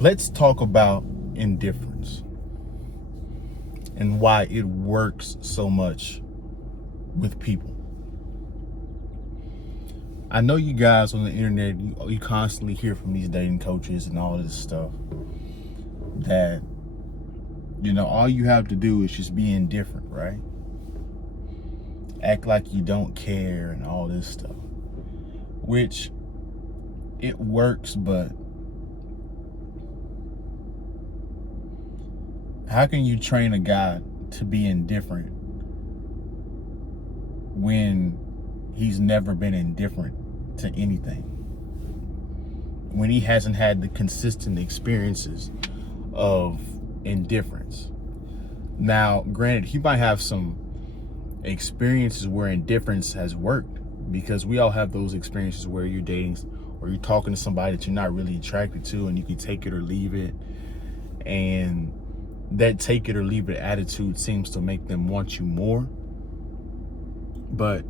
Let's talk about indifference and why it works so much with people. I know you guys on the internet, you constantly hear from these dating coaches and all this stuff that, all you have to do is just be indifferent, right? Act like you don't care and all this stuff, which it works, but how can you train a guy to be indifferent when he's never been indifferent to anything? When he hasn't had the consistent experiences of indifference. Now, granted, he might have some experiences where indifference has worked, because we all have those experiences where you're dating or you're talking to somebody that you're not really attracted to, and you can take it or leave it, and that take it or leave it attitude seems to make them want you more. But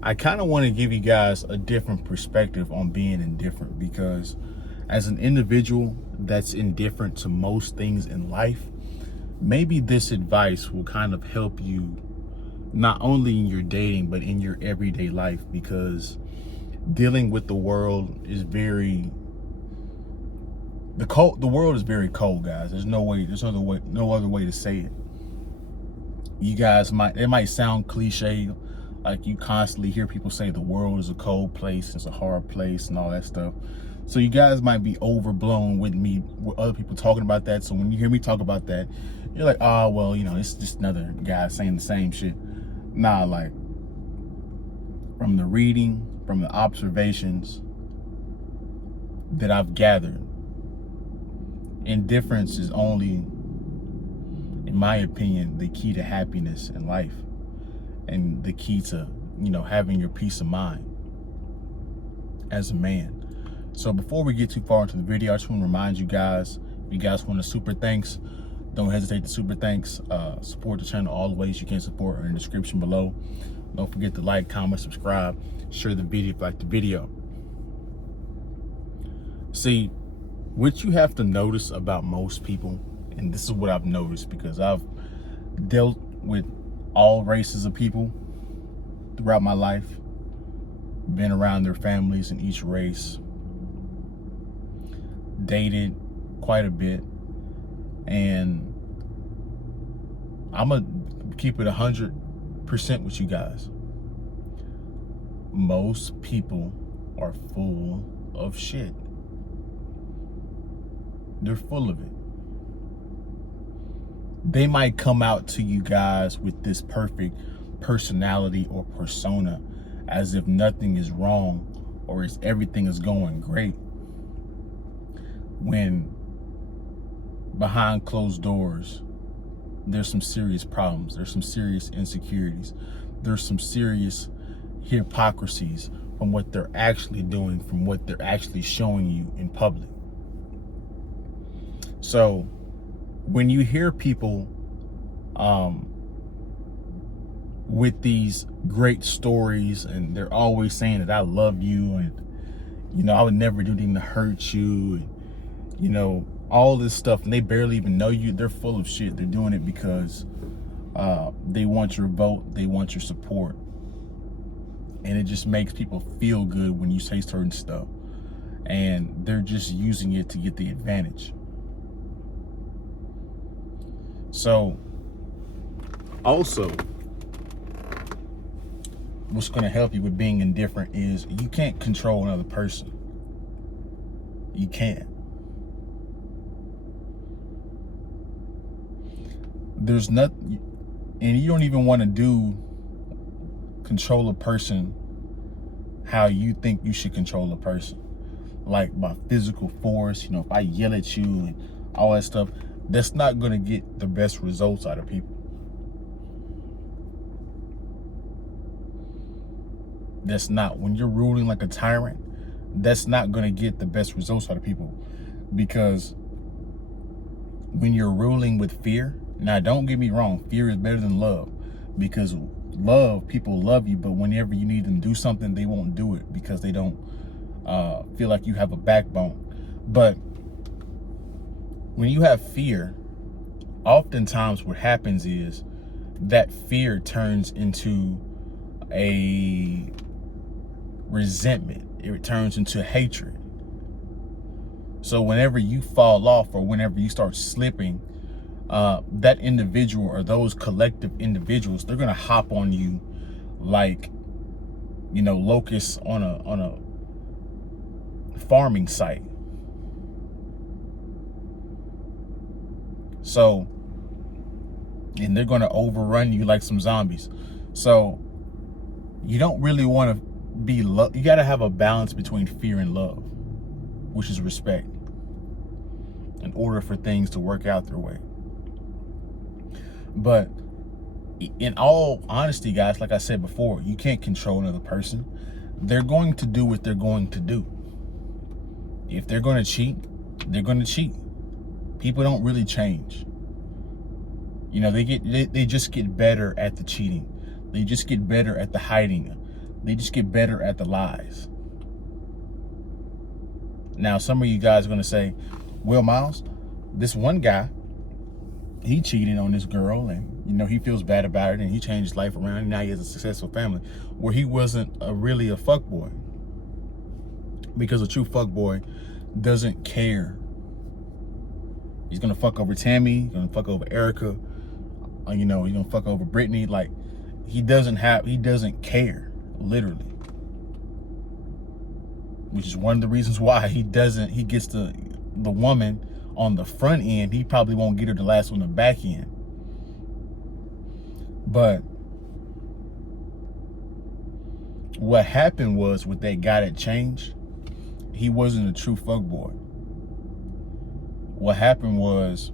I kind of want to give you guys a different perspective on being indifferent, because as an individual that's indifferent to most things in life, maybe this advice will kind of help you not only in your dating but in your everyday life, because dealing with the world is the world is very cold, guys. There's no other way to say it. You guys it might sound cliche, like you constantly hear people say the world is a cold place, it's a hard place and all that stuff. So you guys might be overblown with other people talking about that. So when you hear me talk about that, you're like, oh, well, it's just another guy saying the same shit. Nah, like, from the reading, from the observations that I've gathered, indifference is only, in my opinion, the key to happiness in life, and the key to, having your peace of mind as a man. So before we get too far into the video, I just want to remind you guys, if you guys want a super thanks, don't hesitate to super thanks. Support the channel all the ways you can support are in the description below. Don't forget to like, comment, subscribe, share the video if you like the video. See, what you have to notice about most people, and this is what I've noticed because I've dealt with all races of people throughout my life, been around their families in each race, dated quite a bit, and I'm gonna keep it 100% with you guys. Most people are full of shit. They're full of it. They might come out to you guys with this perfect personality or persona, as if nothing is wrong or as everything is going great, when behind closed doors there's some serious problems, there's some serious insecurities, there's some serious hypocrisies from what they're actually doing, from what they're actually showing you in public. So when you hear people with these great stories, and they're always saying that I love you, and I would never do anything to hurt you, and all this stuff, and they barely even know you, they're full of shit. They're doing it because they want your vote, they want your support, and it just makes people feel good when you say certain stuff, and they're just using it to get the advantage. So also, what's going to help you with being indifferent is you can't control another person. You can't. There's nothing, and you don't even want to control a person how you think you should control a person, like by physical force. If I yell at you and all that stuff, that's not going to get the best results out of people. That's not, when you're ruling like a tyrant, that's not going to get the best results out of people, because when you're ruling with fear, now don't get me wrong, fear is better than love, because people love you, but whenever you need them to do something, they won't do it because they don't feel like you have a backbone. But When you have fear, oftentimes what happens is that fear turns into a resentment. It turns into hatred. So whenever you fall off or whenever you start slipping, that individual or those collective individuals, they're gonna hop on you like, locusts on a farming site. So, and they're gonna overrun you like some zombies. So you don't really want to be you got to have a balance between fear and love, which is respect, in order for things to work out their way. But in all honesty, guys, like I said before, you can't control another person. They're going to do what they're going to do. If they're going to cheat, they're going to cheat. People don't really change. They just get better at the cheating. They just get better at the hiding. They just get better at the lies. Now, some of you guys are going to say, well, Miles, this one guy, he cheated on this girl and, he feels bad about it and he changed his life around and now he has a successful family, where he wasn't really a fuckboy. Because a true fuckboy doesn't care. He's going to fuck over Tammy, he's going to fuck over Erica, he's going to fuck over Brittany. Like, he doesn't care, literally. Which is one of the reasons why he gets the woman on the front end. He probably won't get her the last on the back end. But what happened was, with that guy that changed, he wasn't a true fuckboy. What happened was,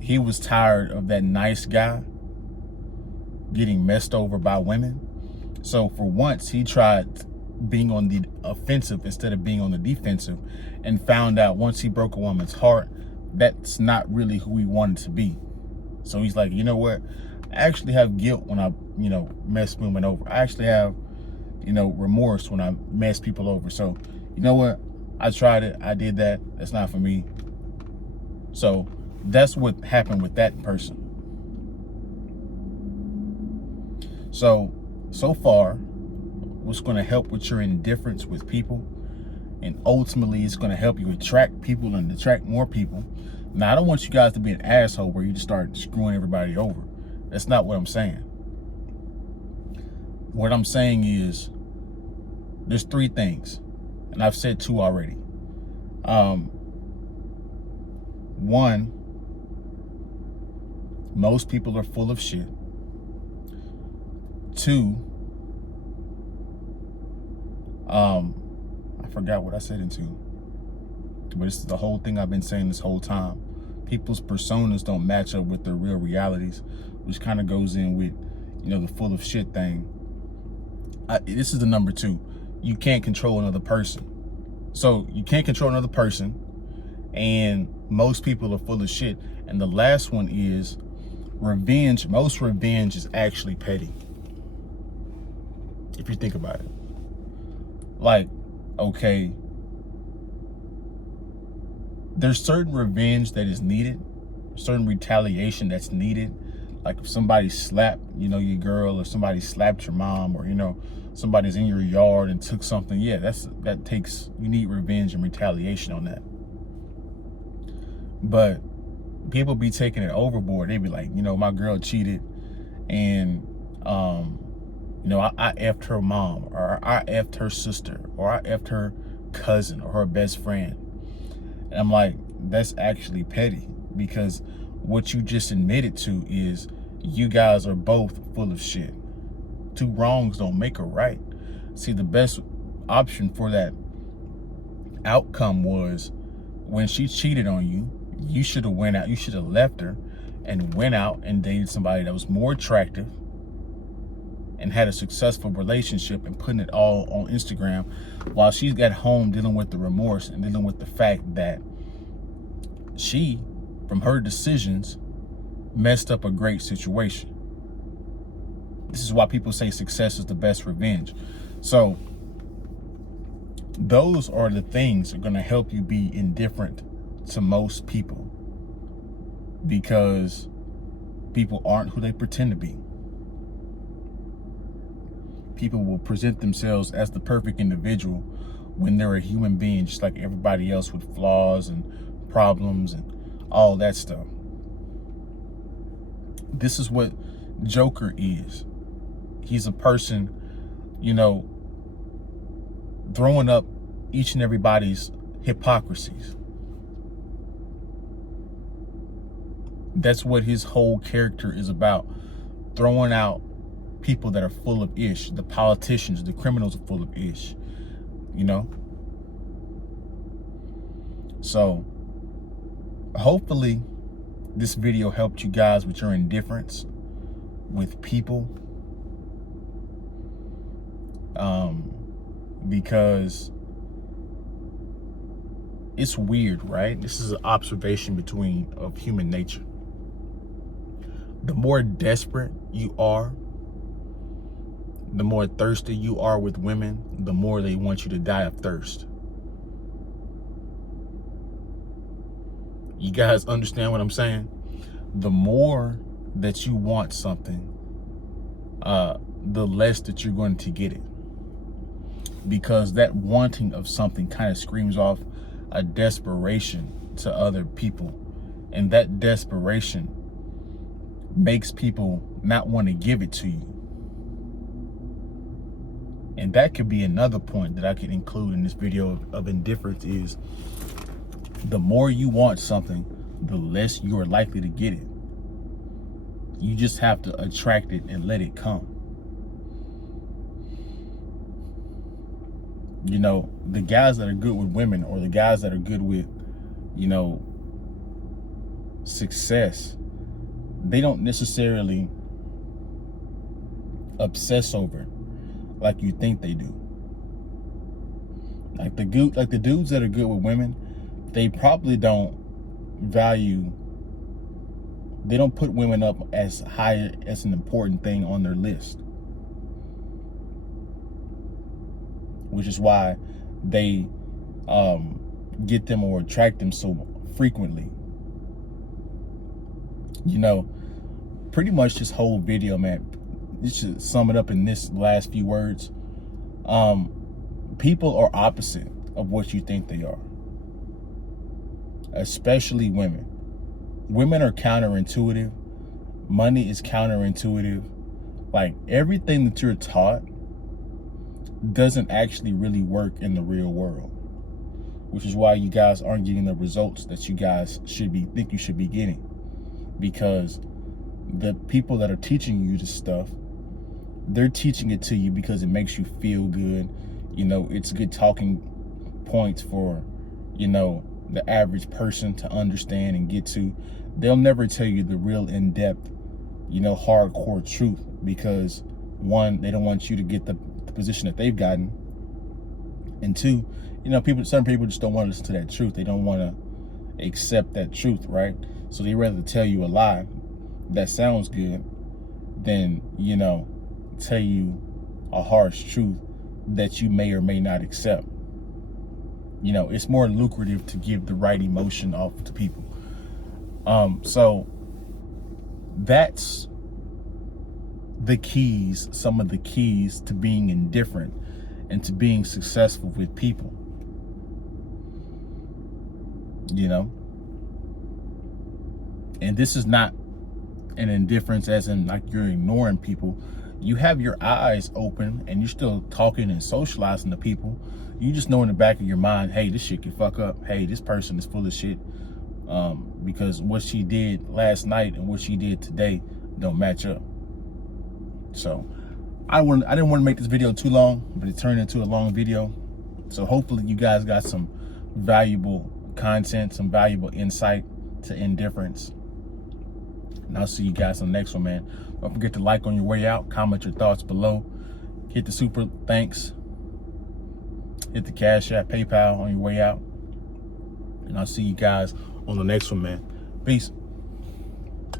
he was tired of that nice guy getting messed over by women. So for once, he tried being on the offensive instead of being on the defensive, and found out once he broke a woman's heart, that's not really who he wanted to be. So he's like, you know what? I actually have guilt when I, mess women over. I actually have, remorse when I mess people over. So, you know what? I tried it. I did that. That's not for me. So that's what happened with that person. So far, what's going to help with your indifference with people, and ultimately it's going to help you attract people and attract more people. Now, I don't want you guys to be an asshole where you just start screwing everybody over. That's not what I'm saying. What I'm saying is, there's 3 things, and I've said 2 already. 1, most people are full of shit. 2, I forgot what I said in 2, but this is the whole thing I've been saying this whole time. People's personas don't match up with their real realities, which kind of goes in with, the full of shit thing. This is the number 2. You can't control another person. So you can't control another person, and most people are full of shit. And the last one is revenge. Most revenge is actually petty, if you think about it. Like, okay, there's certain revenge that is needed, certain retaliation that's needed. Like if somebody slapped, your girl, or somebody slapped your mom, or, somebody's in your yard and took something. Yeah, you need revenge and retaliation on that. But people be taking it overboard. They be like, my girl cheated and, I effed her mom, or I effed her sister, or I effed her cousin or her best friend. And I'm like, that's actually petty, because what you just admitted to is you guys are both full of shit. 2 wrongs don't make a right. See, the best option for that outcome was, when she cheated on you, you should have went out, you should have left her and went out and dated somebody that was more attractive and had a successful relationship, and putting it all on Instagram while she's at home dealing with the remorse and dealing with the fact that she, from her decisions, messed up a great situation. This is why people say success is the best revenge. So those are the things that are going to help you be indifferent to most people. because people aren't who they pretend to be. People will present themselves as the perfect individual when they're a human being, just like everybody else, with flaws and problems and all that stuff. This is what Joker is. He's a person, you know, throwing up each and everybody's hypocrisies. That's what his whole character is about. Throwing out people that are full of ish. The politicians, the criminals are full of ish, you know? So hopefully this video helped you guys with your indifference with people. Because it's weird, right? This is an observation of human nature. The more desperate you are, the more thirsty you are with women, the more they want you to die of thirst. You guys understand what I'm saying? The more that you want something, the less that you're going to get it. Because that wanting of something kind of screams off a desperation to other people. And that desperation makes people not want to give it to you. And that could be another point that I could include in this video of indifference is the more you want something, the less you are likely to get it. You just have to attract it and let it come. You know, the guys that are good with women, or the guys that are good with, you know, success, they don't necessarily obsess over it like you think they do. Like the dudes that are good with women, they probably don't put women up as high as an important thing on their list. Which is why they get them or attract them so frequently. You know, pretty much this whole video, man, you should sum it up in this last few words. People are opposite of what you think they are. Especially women. Women are counterintuitive. Money is counterintuitive. Like, everything that you're taught doesn't actually really work in the real world, which is why you guys aren't getting the results that you guys think you should be getting, because the people that are teaching you this stuff, they're teaching it to you because it makes you feel good. You know, it's good talking points for, you know, the average person to understand and get to. They'll never tell you the real in-depth, you know, hardcore truth, because one, they don't want you to get the position that they've gotten, and two, you know, certain people just don't want to listen to that truth. They don't want to accept that truth, right? So they rather tell you a lie that sounds good than, you know, tell you a harsh truth that you may or may not accept. You know, it's more lucrative to give the right emotion off to people. So that's the keys, some of the keys to being indifferent and to being successful with people. You know, and this is not an indifference as in like you're ignoring people. You have your eyes open and you're still talking and socializing to people. You just know in the back of your mind, hey, this shit can fuck up. Hey, this person is full of shit, because what she did last night and what she did today don't match up. So I didn't want to make this video too long, but it turned into a long video. So hopefully you guys got some valuable content, some valuable insight to indifference. And I'll see you guys on the next one, man. Don't forget to like on your way out, comment your thoughts below, hit the super thanks, hit the Cashapp, PayPal on your way out. And I'll see you guys on the next one, man. Peace.